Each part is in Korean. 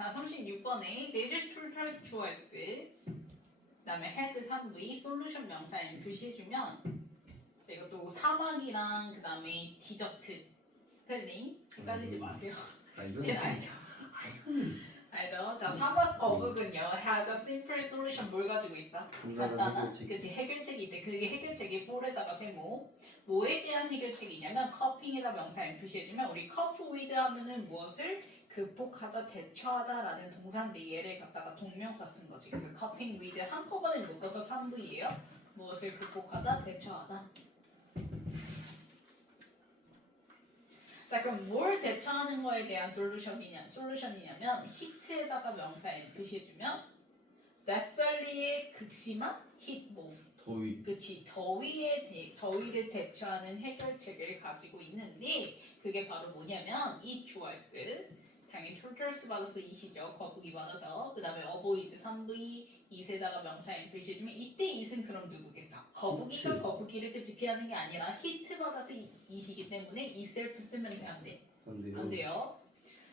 자, 36번에 digital trust choice 그다음에 has 3v 솔루션 명사인 표시해주면 자, 이것도 사막이랑 그다음에 디저트 스펠링 헷갈리지 마세요. 쟤는 알죠? 알죠? 자, 사막 거북은요 has a simple solution 뭘 가지고 있어? 간단한 그치 해결책이 있대. 그게 해결책이 볼에다가 세모 뭐에 대한 해결책이냐면 커핑에다 명사인 표시해주면 우리 cope with 하면은 무엇을 극복하다 대처하다라는 동사인데 얘를 갖다가 동명사 쓴 거지. 그래서 coping with 한꺼번에 묶어서 3V예요. 무엇을 극복하다 대처하다. 자, 그럼 뭘 대처하는 거에 대한 솔루션이냐면 히트에다가 명사인 표시해주면 Death Valley의 극심한 히트 뭐 더위. 그치 더위를 대처하는 해결책을 가지고 있는데 그게 바로 뭐냐면 이 choice 당연히 tortoise 받아서 이시죠. 거북이 받아서 그 다음에 avoid 3v it에다가 명사인 표시해주면 이때 it은 그럼 누구겠어? 거북이가 히트. 거북이를 끝이 피하는 게 아니라 히트 받아서 it이기 때문에 itself 쓰면 돼 안 돼? 안 돼요. 안 돼요.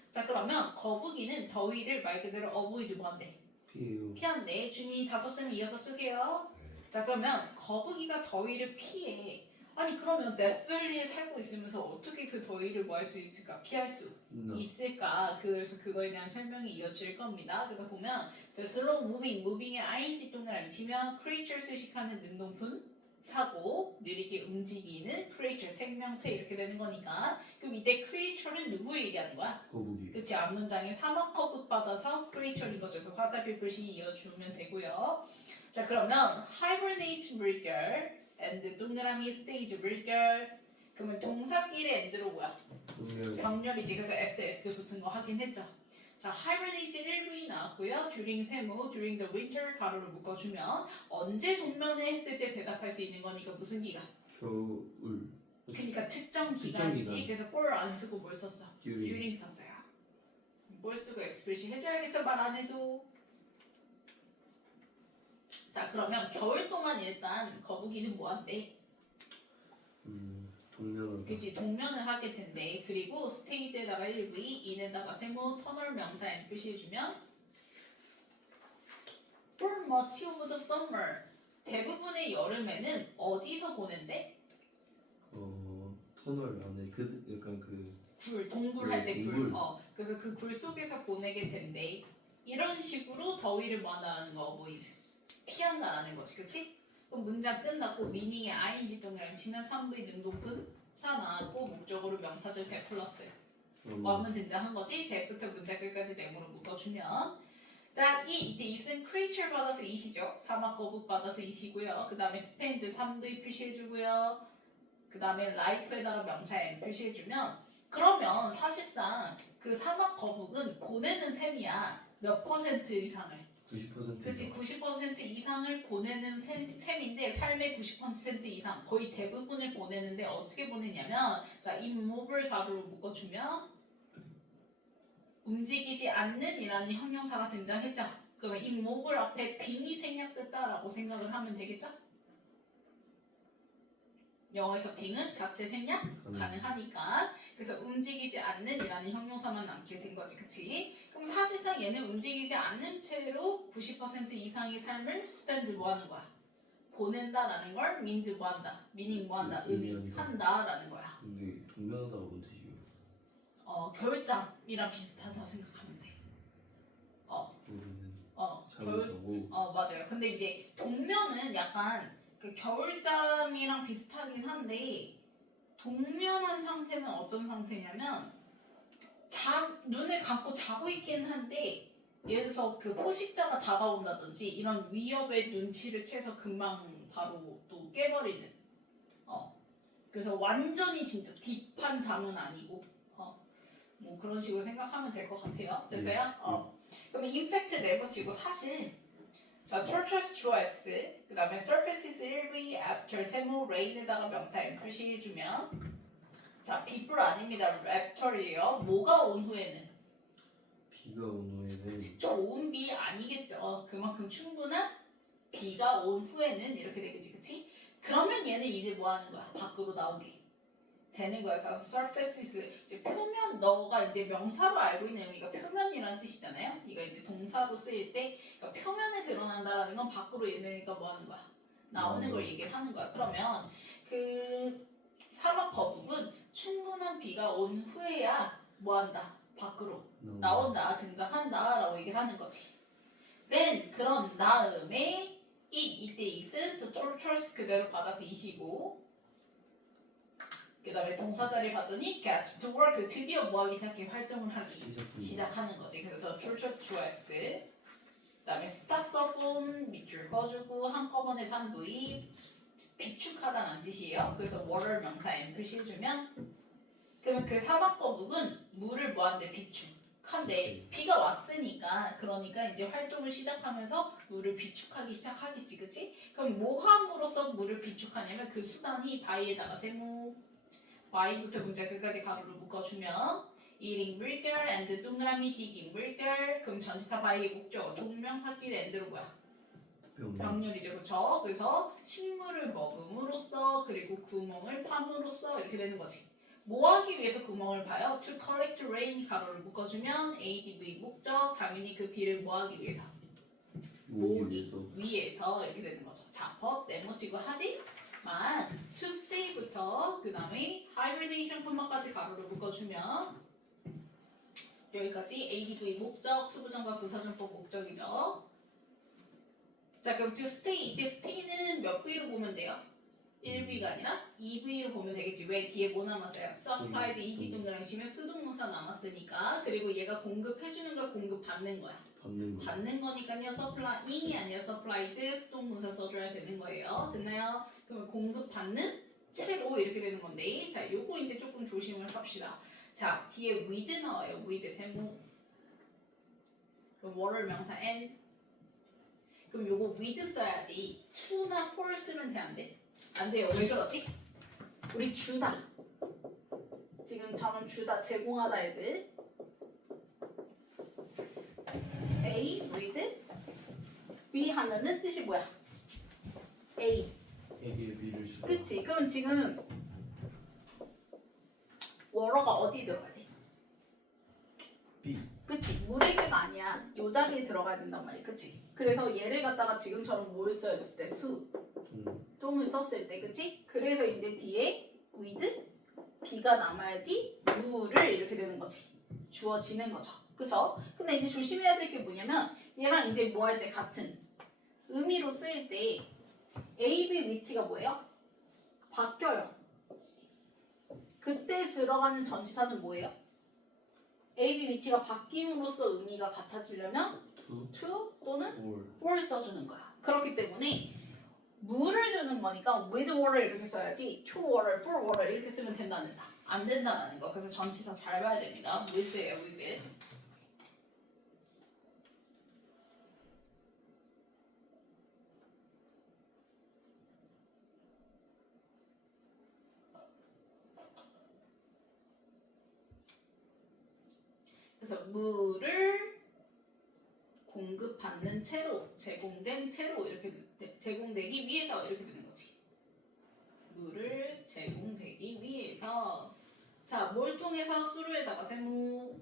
자 그러면 거북이는 더위를 말 그대로 avoid 뭐 한대? 피해요. 피한대. 준이 다섯 쓰면 이어서 쓰세요. 자 그러면 거북이가 더위를 피해. 아니 그러면 데스밸리에 살고 있으면서 어떻게 그 더위를 뭐 할 수 있을까? 피할 수 있을까? 그래서 그거에 대한 설명이 이어질 겁니다. 그래서 보면 the slow moving의 ing 동그라미 치면 creature 수식하는 능동품 사고 느리게 움직이는 creature 생명체 이렇게 되는 거니까 그럼 이때 creature는 누구 얘기하는 거야? 거북이. 그치 앞문장에 사막 거북 받아서 creature인 거죠. 그래서 화살표 표시 이어주면 되고요. 자 그러면 hibernate 물결 and 동그라미 stage 물결 그러면 동사끼리 and로 뭐야? 병렬이지. 그래서 SS 붙은 거 확인했죠. 자 hibernate 1V 나왔고요. during 세모 during the winter 가로로 묶어주면 언제 동면에 했을 때 대답할 수 있는 거니까 무슨 기간? 겨울. 그러니까 특정 특정 기간이지. 기간. 그래서 for 안 쓰고 뭘 썼어? during 썼어요. 뭘 쓰고 express 해줘야겠죠. 말 안 해도. 자 그러면 겨울 동안 일단 거북이는 뭐 한대? 동면을. 그치 동면을 하게 된대. 그리고 스테이지에다가 1V, 인에다가 세모, 터널 명사인 표시해주면 For much of the summer 대부분의 여름에는 어디서 보낸대? 터널 안에 그 약간 그 동굴 할 때 네, 굴. 동굴. 그래서 그 굴 속에서 보내게 된대. 이런 식으로 더위를 뭐 한다는 거 보이지? 피한다라는 거지, 그치? 그럼 문장 끝났고 미닝에 ing 동그라미 치면 3V 능동분 사 나왔고 목적으로 명사절 대 플러스 뭐 하면 등장한 거지? 대부터 문장 끝까지 네모로 묶어주면 자, 이때 it은 creature 받아서 it이죠. 사막 거북 받아서 it이고요. 그 다음에 spends 3V 표시해주고요. 그 다음에 life에다가 명사 m 표시해주면 그러면 사실상 그 사막 거북은 보내는 셈이야. 몇 퍼센트 이상을? 90%. 그치 90% 이상을 보내는 셈인데 삶의 90% 이상 거의 대부분을 보내는데 어떻게 보내냐면 자 immovable 가로로 묶어주면 움직이지 않는 이라는 형용사가 등장했죠. 그러면 immobile 앞에 빙이 생략됐다라고 생각을 하면 되겠죠? 영어에서 빙은 자체 생략 가능하니까 그래서 움직이지 않는 이라는 형용사만 남게 된 거지, 그치? 그럼 사실상 얘는 움직이지 않는 채로 90% 이상의 삶을 spend 뭐 하는 거야? 보낸다라는 걸 means 뭐 한다? meaning 뭐 한다? 의미한다라는 거야. 근데 동면하다가 뭔 뜻이에요? 겨울잠이랑 비슷하다 생각하면 돼. 맞아요. 근데 이제 동면은 약간 그 겨울잠이랑 비슷하긴 한데 동면한 상태는 어떤 상태냐면 눈을 감고 자고 있긴 한데 예를 들어서 그 포식자가 다가온다든지 이런 위협의 눈치를 채서 금방 바로 또 깨버리는 그래서 완전히 진짜 딥한 잠은 아니고 뭐 그런 식으로 생각하면 될 것 같아요. 됐어요? 그러면 임팩트 네버치고 사실 자, tortoise choice 그 다음에 surfaces 1V after 세모 rain에다가 명사 M 표시해주면 자, people 아닙니다. raptor이에요. 뭐가 온 후에는? 비가 온 후에는 좀 온 비 아니겠죠. 그만큼 충분한 비가 온 후에는 이렇게 되겠지, 그치? 그러면 얘는 이제 뭐 하는 거야? 밖으로 나오게 되는 거야. 그래서 surfaces 이제 표면 너가 이제 명사로 알고 있는 의미가 표면이라는 표면이란 뜻이잖아요. 이거 이제 동사로 쓰일 때 그러니까 표면에 드러난다라는 건 밖으로 얘네가 뭐 하는 거야? 나오는 걸 얘기를 하는 거야. 그러면 그 사막 거북은 충분한 비가 온 후에야 뭐 한다? 밖으로 나온다, 등장한다 라고 얘기를 하는 거지. then 그런 다음에 이때 it은 to tortoise 그대로 받아서 이시고 그 다음에 동사 자리 봤더니 get to work 드디어 뭐하기 시작해? 활동을 하기 시작하는 거지. 그래서 tortoise 좋아했어. 그 다음에 start 써본 밑줄 그어주고 한꺼번에 산부이 비축하다는 뜻이에요. 그래서 water 명사 and 표시해주면 그러면 그 사막 거북은 물을 뭐한대? 비축한데 비가 왔으니까 그러니까 이제 활동을 시작하면서 물을 비축하기 시작하겠지, 그치? 그럼 뭐 함으로써 물을 비축하냐면 그 수단이 by에다가 세모 by부터 문자 끝까지 가로를 묶어주면 eating 물결 and 동그라미 digging 물결 그럼 전치사 by의 목적 동명사끼리 and로 뭐야? 병렬이죠, 그쵸? 그래서 식물을 먹음으로써 그리고 구멍을 팜으로써 이렇게 되는 거지. 뭐 하기 위해서 구멍을 파요? To collect rain 가로를 묶어주면 ADV 목적 당연히 그 비를 뭐 하기 위해서? 모으기 위해서 이렇게 되는 거죠. 자, but 네모치고 하지만 to stay부터 그 다음에 hibernation 콤마까지 가로를 묶어주면 여기까지 ADV 목적 투부정과 부사정법 목적이죠. 자, 그럼 to stay 이때 stay는 몇 V로 보면 돼요? 1V가 아니라 2V로 보면 되겠지. 왜? 뒤에 뭐 남았어요? supplied ED 동그라미 치면 수동문사 남았으니까. 그리고 얘가 공급해주는 거야, 공급받는 거야? 받는 거니까요. supplying이 아니라 supplied 수동문사 써줘야 되는 거예요. 됐나요? 그러면 공급받는 채로 이렇게 되는 건데 자, 요거 이제 조금 조심을 합시다. 자, 뒤에 with 나와요. with 세모 그럼 water 명사 and 그럼 요거 with 써야지 to나 for 쓰면 돼, 안 돼? 안 돼요. 왜 그러지? 우리 주다. 지금 저는 주다, 제공하다 애들. A with B 하면은 뜻이 뭐야? A. A에 B를 주다. 그치? 그럼 지금 워러가 어디 들어가야 돼? B. 그치? 물에게가 아니야. 요 자리에 들어가야 된단 말이야. 그치? 그래서 얘를 갖다가 지금처럼 뭘 써였을 때 수. 똥을 썼을 때, 그치? 그래서 이제 뒤에 with B가 남아야지 물을 이렇게 되는 거지. 주어지는 거죠. 그쵸? 근데 이제 조심해야 될 게 뭐냐면 얘랑 이제 뭐 할 때 같은 의미로 쓰일 때 A, B 위치가 뭐예요? 바뀌어요. 그때 들어가는 전치사는 뭐예요? A, B 위치가 바뀜으로써 의미가 같아지려면 to 또는 for 써주는 거야. 그렇기 때문에 물을 주는 거니까 with water 이렇게 써야지 to water, for water 이렇게 쓰면 된다는 안 된다라는 거. 그래서 전치사 잘 봐야 됩니다. with예요, with. 그래서 물을 공급받는 채로 제공된 채로 이렇게 제공되기 위해서 이렇게 되는 거지. 물을 제공되기 위해서 자, 뭘 통해서 수로에다가 세모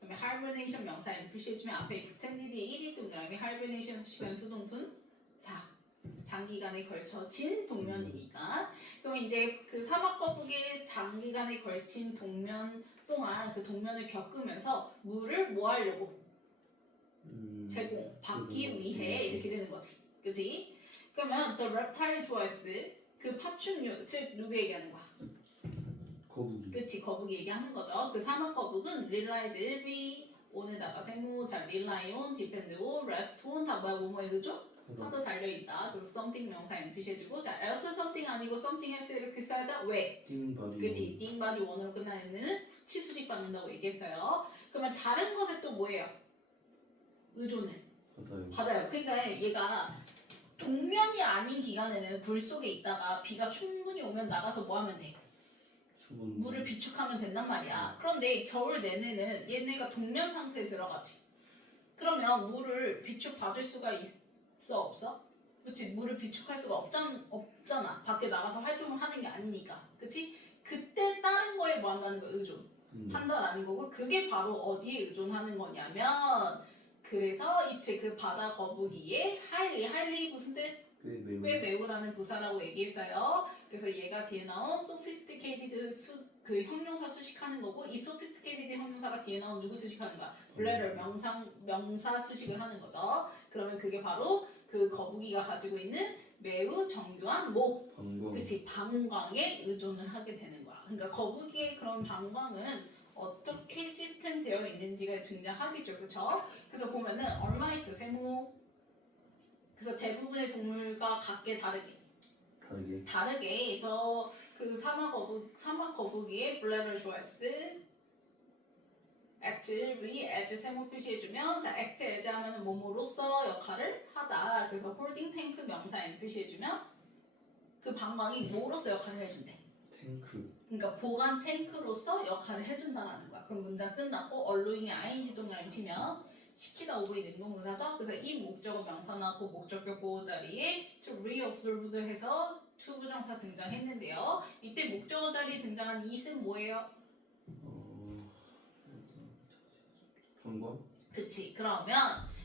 그다음에 hibernation 명사에 표시해주면 앞에 extended의 1이 동그라미 hibernation 시간 수동분 4 장기간에 걸쳐진 동면이니까 그럼 이제 그 사막 거북의 장기간에 걸친 동면 동안 그 동면을 겪으면서 물을 뭐 하려고? 제공, 받기 위해 이렇게 되는 거지. 그치? 그러면 the reptile 좋아했을 그 파충류, 즉 누구 얘기하는 거야? 거북이. 그치, 거북이 얘기하는 거죠. 그 사막 거북은 relies 1비, on에다가 세모, 자, rely on, depend on, rest on 다 뭐야, 뭐뭐에 그죠? 하도 달려있다. 그래서 something 명사 표시해주고 자, else something 아니고 something else 이렇게 써야죠. 왜? 그치, 띵 바디 원으로 끝나는 치수식 받는다고 얘기했어요. 그러면 다른 것에 또 뭐예요? 의존을 받아요. 그러니까 얘가 동면이 아닌 기간에는 굴 속에 있다가 비가 충분히 오면 나가서 뭐 하면 돼? 물을 비축하면 된단 말이야. 그런데 겨울 내내는 얘네가 동면 상태에 들어가지. 그러면 물을 비축받을 수가 있어 없어? 그렇지. 물을 비축할 수가 없잖아. 밖에 나가서 활동을 하는 게 아니니까. 그렇지? 그때 다른 거에 뭐 한다는 거야? 의존. 한다라는 거고 그게 바로 어디에 의존하는 거냐면 그래서 이치 그 바다 거북이의 하일리 무슨 뜻? 꽤 매우라는 부사라고 얘기했어요. 그래서 얘가 뒤에 나온 sophisticated 그 형용사 수식하는 거고 이 sophisticated 형용사가 뒤에 나온 누구 수식하는 거야? 블레를 명사 수식을 하는 거죠. 그러면 그게 바로 그 거북이가 가지고 있는 매우 정교한 목, 그치 방광에 의존을 하게 되는 거야. 그러니까 거북이의 그런 방광은 어떻게 시스템 되어 있는지가 등장하겠죠, 그렇죠? 그래서 보면은 unlike 세모, 그래서 대부분의 동물과 각계 다르게 더 그 사막 거북이의 블레벨 조아스 act, as 세모 표시해주면 자 act as 하면은 뭐뭐로서 역할을 하다. 그래서 홀딩 탱크 명사인 표시해주면 그 방광이 뭐로서 역할을 해준대. 탱크. 그러니까 보관 탱크로서 역할을 해준다라는 거야. 그럼 문장 끝났고 얼로잉의 ing 동그라미 치면 시키다 오브의 능동문사죠. 그래서 이 목적어 명사 나왔고 목적격 보호 자리에 to reobserved 해서 to 부정사 등장했는데요. 이때 목적어 자리에 등장한 it은 뭐예요? 방광? 그치. 그러면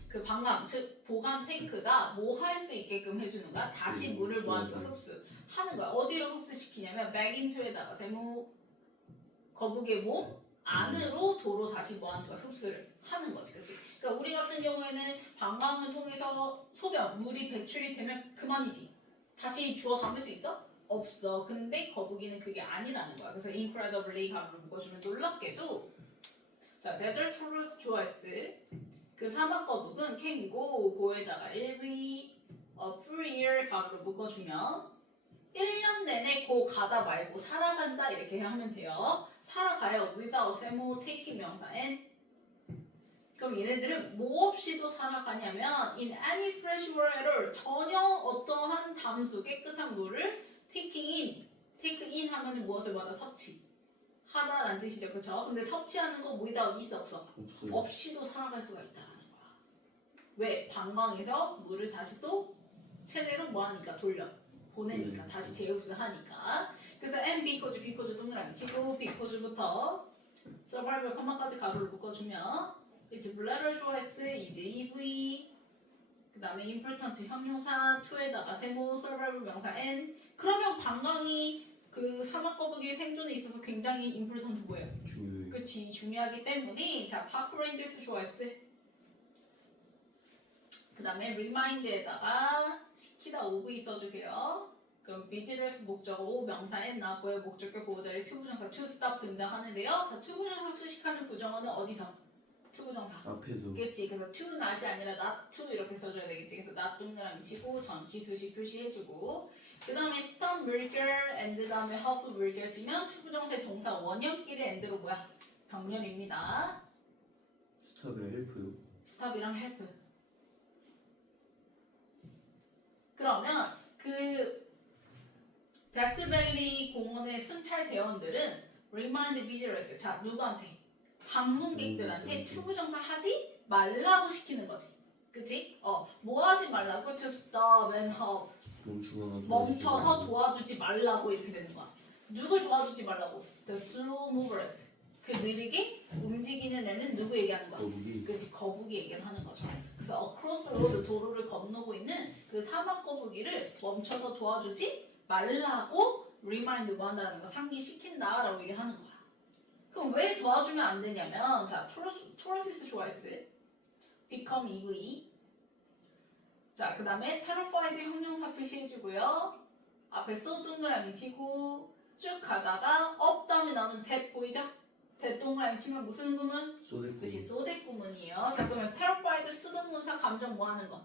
그 방광 즉 보관 탱크가 뭐 할 수 있게끔 해주는 거야? 다시 물을 뭐 하는 거야? 흡수하는 거야. 어디로 흡수시키냐면 back into에다가 세모 거북이의 몸 안으로 도로 다시 뭐 하는 거야? 흡수를 하는 거지. 그치? 그러니까 우리 같은 경우에는 방광을 통해서 소변, 물이 배출이 되면 그만이지. 다시 주워 담을 수 있어? 없어. 근데 거북이는 그게 아니라는 거야. 그래서 incredibly 가로 묶어주면 놀랍게도 자, Desert Taurus Joas 그 사막 거북은 can go에다가 every free year 가로로 묶어주면 1년 내내 고 가다 말고 살아간다 이렇게 하면 돼요. 살아가요. without 세모 taking 명사 and 그럼 얘네들은 뭐 없이도 살아가냐면 in any fresh water at all 전혀 어떠한 담수 깨끗한 물을 take in 하면 무엇을 받아 섭취하다라는 뜻이죠. 그렇죠? 근데 섭취하는 거 without 있어 없어? 없어요. 없이도 살아갈 수가 있다라는 거야. 왜? 방광에서 물을 다시 또 체내로 뭐하니까 돌려 보내니까 다시 재흡수하니까. 그래서 and because 동그라미 치고 because부터 survival 컴마까지 가로를 묶어주면 it's bladder choice is EV 그 다음에 important 형용사 to에다가 세모 survival 명사 and 그러면 방광이 그 사막 거북이의 생존에 있어서 굉장히 important 뭐예요? 중요해. 그치 중요하기 때문에 자 park rangers choice 그 다음에 remind에다가 시키다 OV 써주세요. 그럼 비즈니스 목적어 O 명사에 나고의 목적격 보호자리 투부정사 to stop 등장하는데요. 자 투부정사 수식하는 부정어는 어디서? 투부정사. 앞에서. 그치. 그래서 to not이 아니라 not to 이렇게 써줘야 되겠지. 그래서 not 동그라미 치고 전치 수식 표시해주고 그 다음에 stop 물결 and 다음에 help 물결 치면 투부정사의 동사 원형끼리 and로 뭐야? 병렬입니다. 스탑이랑 헬프요. stop이랑 help. 그러면 그 데스밸리 공원의 순찰 대원들은 remind visitors 자 누구한테? 방문객들한테 투부정사 하지 말라고 시키는 거지. 그치? 뭐 하지 말라고? To stop and help 멈춰서 도와주지 말라고 이렇게 되는 거야. 누굴 도와주지 말라고? The slow movers 그 느리게 움직이는 애는 누구 얘기하는 거야? 거북이. 그치 거북이 얘기를 하는 거죠. 그래서 across the road 도로를 건너고 있는 그 사막 거북이를 멈춰서 도와주지 말라고 remind 뭐 한다라는 거 상기시킨다라고 얘기하는 거야. 그럼 왜 도와주면 안 되냐면 자 토러시스 좋아했을 become EV 자 그 다음에 terrified 형용사 표시해주고요. 앞에 소 동그라미 치고 쭉 가다가 up 다음에 나오는 that 보이죠? that 동그라미 치면 무슨 구문? 그치 소대 구문이에요. 자 그러면 terrified 수동문사 감정 뭐 하는 거?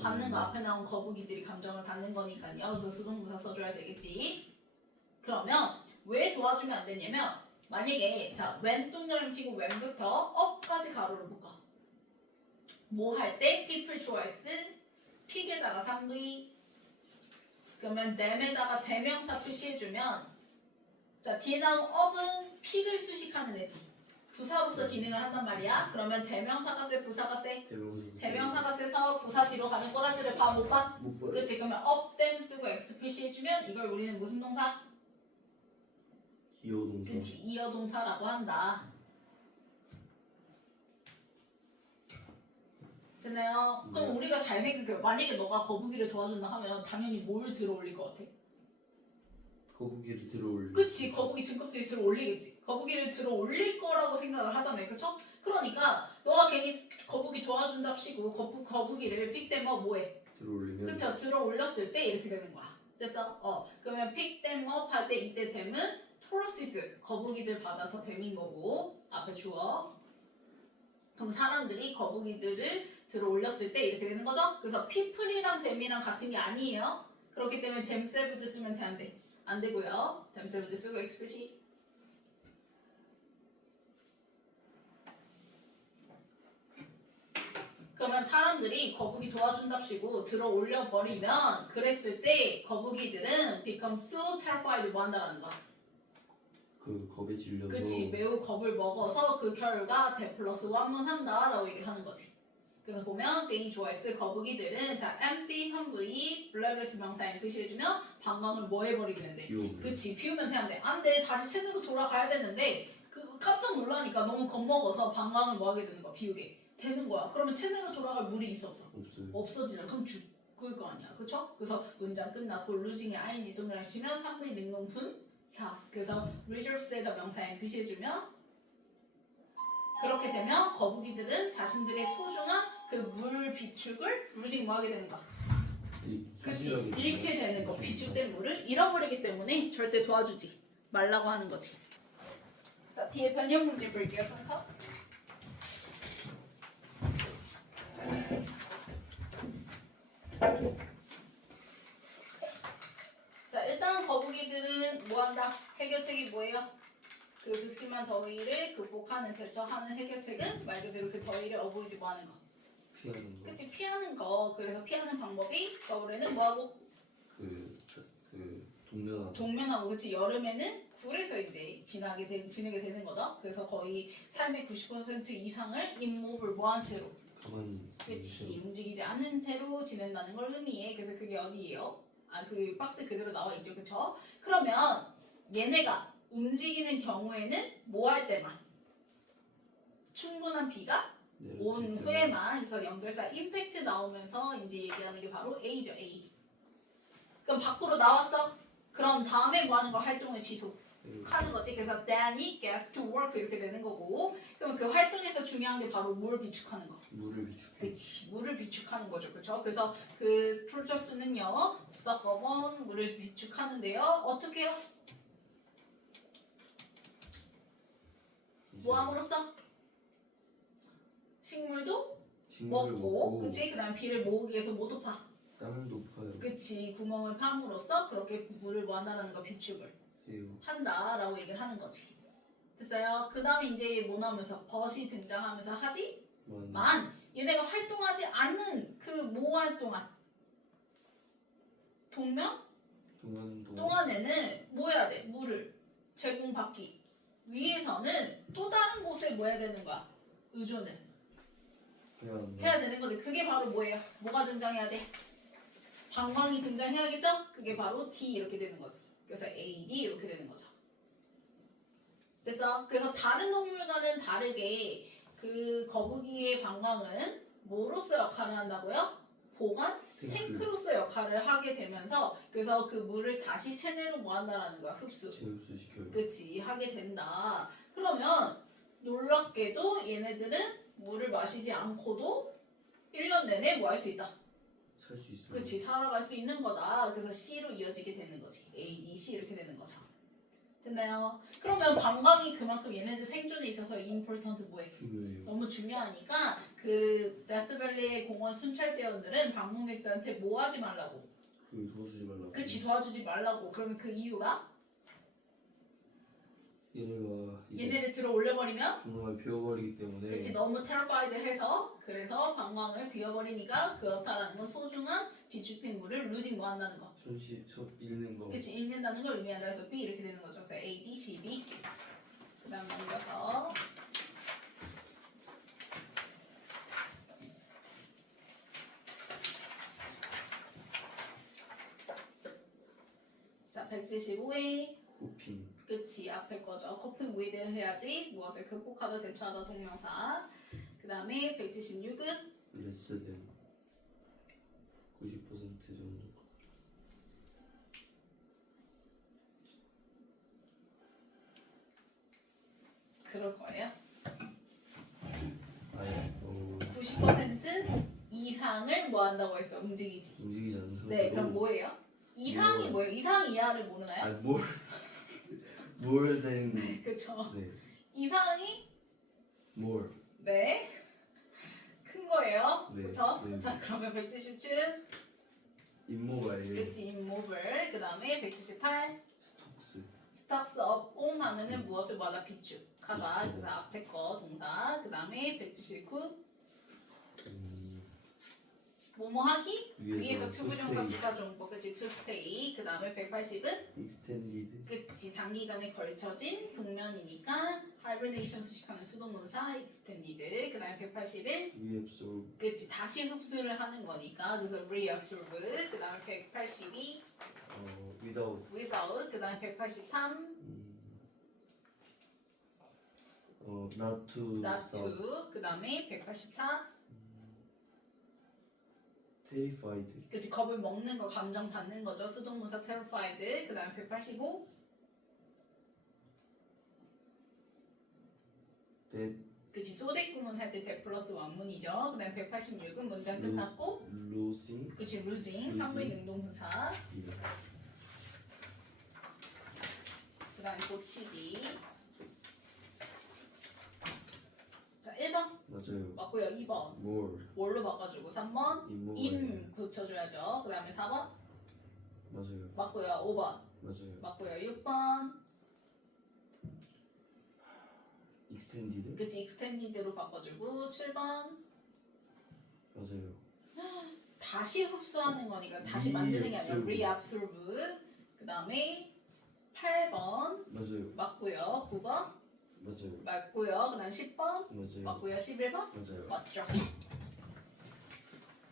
받는 거 앞에 나온 거북이들이 감정을 받는 거니까요. 그래서 수동문사 써줘야 되겠지. 그러면 왜 도와주면 안 되냐면 만약에 자 when 동그라미 치고 when부터 up까지 가로를 묶어. 뭐 할 때? people choice pig에다가 3V 그러면 them에다가 대명사 표시해주면 자 뒤에 나온 up은 pig을 수식하는 애지. 부사로서 기능을 한단 말이야. 그러면 대명사가 세, 부사가 세? 대명사가 세서 부사 뒤로 가는 꼬라지를 봐, 못 봐? 못 봐요. 그치? 그러면 up, them 쓰고 x 표시해주면 이걸 우리는 무슨 동사? 이어동사. 그치, 이어동사라고 한다. 됐나요? 네. 그럼 우리가 잘 생각해요. 만약에 너가 거북이를 도와준다 하면 당연히 뭘 들어 올릴 것 같아? 거북이를 들어올리. 그치, 거북이 등껍질을 들어 올리겠지. 거북이를 들어 올릴 거라고 생각을 하잖아요. 그쵸? 그러니까 너가 괜히 거북이 도와준답시고 거북이를 픽댐업 뭐해? 들어올리면. 그쵸? 들어 올렸을 때 이렇게 되는 거야. 됐어? 그러면 픽댐업 할 때 이때 댐은 프로시스 거북이들 받아서 댐인 거고 앞에 주어. 그럼 사람들이 거북이들을 들어 올렸을 때 이렇게 되는 거죠? 그래서 people이랑 댐이랑 같은 게 아니에요. 그렇기 때문에 themselves 쓰면 되는데 안 되고요. themselves 쓰고 explicit. 그러면 사람들이 거북이 도와준답시고 들어 올려버리면 그랬을 때 거북이들은 become so terrified 뭐 한다라는 거야. 그 겁에 질려서. 그치, 매우 겁을 먹어서 그 결과 대 플러스 완문한다 라고 얘기를 하는 거지. 그래서 보면 they 좋아했을 거북이들은 자 empty 현부이 블레브레스 명사에 표시해주면 방광을 뭐 해버리게 된대. 비우면. 그치, 비우면 되는데 안돼 다시 채널로 돌아가야 되는데 그 깜짝 놀라니까 너무 겁먹어서 방광을 뭐 하게 되는 거야. 비우게 되는 거야. 그러면 채널로 돌아갈 물이 있어 없어? 없어요. 없어지잖아. 그럼 죽을 거 아니야. 그쵸? 그래서 문장 끝났고 루징에 ing 동그라미 치면 3분의 능동분 4. 그래서 reserves에다 명사에 표시해주면 그렇게 되면 거북이들은 자신들의 소중한 그 물 비축을 루징 뭐 하게 되는 거야. 그치, 잃게 되는 거. 비축된 물을 잃어버리기 때문에 절대 도와주지 말라고 하는 거지. 자, 뒤에 변형 문제 볼게요. 순서. 자, 일단 거북이들은 뭐한다? 해결책이 뭐예요? 그 극심한 더위를 극복하는 대처하는 해결책은 말 그대로 그 더위를 어보이지 뭐하는 거. 피하는 거. 그치, 피하는 거. 그래서 피하는 방법이 겨울에는 뭐하고? 동면하고. 그치, 여름에는 굴에서 이제 지내게 되는 거죠. 그래서 거의 삶의 90% 이상을 잇몸을 뭐한 채로. 가만히. 그치, 움직이지 않는 채로 지낸다는 걸 의미해. 그래서 그게 어디예요? 그 박스 그대로 나와 있죠. 그쵸? 그러면 얘네가 움직이는 경우에는 뭐 할 때만? 충분한 비가 온 후에만. 그래서 연결사 임팩트 나오면서 이제 얘기하는 게 바로 A죠. A. 그럼 밖으로 나왔어. 그럼 다음에 뭐 하는 거? 활동을 지속하는 거지. 그래서 Danny gets to work 이렇게 되는 거고. 그럼 그 활동에서 중요한 게 바로 뭘 비축하는 거? 물을 비축. 그치, 물을 비축하는 거죠. 그쵸? 그래서 그 프로저스는요, 스토커번 물을 비축하는데요. 어떻게 해요? 뭐 함으로써? 식물도 먹고, 그치? 그 다음 비를 모으기 위해서 뭐 높아? 땅을 높아요. 그치, 구멍을 파므로써 그렇게 물을 뭐 한다는 거, 비축을 한다라고 얘기를 하는 거지. 됐어요? 그 다음에 이제 뭐 나오면서 벗이 등장하면서 하지만 얘네가 활동하지 않는 그 뭐 활동한 동안에는 뭐 해야 돼? 물을 제공받기 위해서는 또 다른 곳에 뭐 해야 되는 거야? 의존을 해야 되는 거지. 그게 바로 뭐예요? 뭐가 등장해야 돼? 방광이 등장해야겠죠? 그게 바로 D 이렇게 되는 거지. 그래서 AD 이렇게 되는 거죠. 됐어? 그래서 다른 동물과는 다르게 그 거북이의 방광은 뭐로서 역할을 한다고요? 보관? 탱크로서 역할을 하게 되면서 그래서 그 물을 다시 체내로 뭐 한다라는 거야? 흡수시켜요. 그치, 하게 된다. 그러면 놀랍게도 얘네들은 물을 마시지 않고도 1년 내내 뭐 할 수 있다? 살 수 있어요. 그치, 살아갈 수 있는 거다. 그래서 C로 이어지게 되는 거지. A, D, C 이렇게 되는 거죠. 됐나요? 그러면 방광이 그만큼 얘네들 생존에 있어서 important 뭐해? 중요해요. 너무 중요하니까 그 데스밸리의 공원 순찰대원들은 방문객들한테 뭐 하지 말라고? 도와주지 말라고. 그치, 도와주지 말라고. 그러면 그 이유가? 얘네를 들어 올려버리면? 방광을 비워버리기 때문에. 그치, 너무 terrified 해서 그래서 방광을 비워버리니까 그렇다라는 건 소중한 비축된 물을 losing 뭐 한다는 거. 잃는 거. 그치, 잃는다는 걸 의미한다. 그래서 B 이렇게 되는 거죠. 그래서 A, D, C, B. 그 다음 넘겨서 자, 175회 호핑. 그치 앞에 거죠. coping with 해야지 무엇을 극복하다 대처하다 동명사. 그 다음에 176은 less than 90% 정도. 그럴 거예요. 아예 90% 이상을 뭐 한다고 했어? 움직이지. 움직이지 않는 상태로. 네, 그럼 뭐예요? 이상이 뭘. 뭐예요? 이상 이하를 모르나요? 아 more than 그쵸. 네 이상이 more 네. 큰 거예요. 네, 그쵸? 네. 자, 그러면 177은 immobile 그치, immovable. 그 다음에 178 stocks stocks up on 하면은 그치. 무엇을 뭐하다 비축하다. 비축하다. 그래서 앞에 거 동사. 그 다음에 179 뭐뭐 하기? 위에서 to 투부정사 stay. 부사종법 그치 to stay. 그 다음에 180은 extended 그치 장기간에 걸쳐진 동면이니까 hibernation 수식하는 수동문사 extended. 그 다음에 181 reabsorb 그치 다시 흡수를 하는 거니까 그래서 reabsorb. 그 다음에 182 without without. 그 다음에 183 not to not stop to. 그 다음에 184 terrified 그치 겁을 먹는 거 감정 받는 거죠 수동문사 terrified. 그 다음에 185 that 그치 소대 구문 할 때 that 플러스 완문이죠. 그 다음에 186은 문장 끝났고 losing 그치 losing losing. 상부인 능동분사. 네. 그 다음에 고치기. 자 1번 맞아요 맞고요. 2번 more 뭘로 바꿔주고 3번 immobile 임 고쳐줘야죠. 그 다음에 4번 맞아요 맞고요. 5번 맞아요 맞고요. 6번 extended 그치 extended로 바꿔주고 7번 맞아요 다시 흡수하는 거니까 다시 만드는 게 아니라 reabsorb. reabsorb. 그 다음에 8번 맞아요 맞고요. 9번 맞아요 맞고요. 그 다음 10번 맞아요 맞고요. 11번 맞아요 맞죠.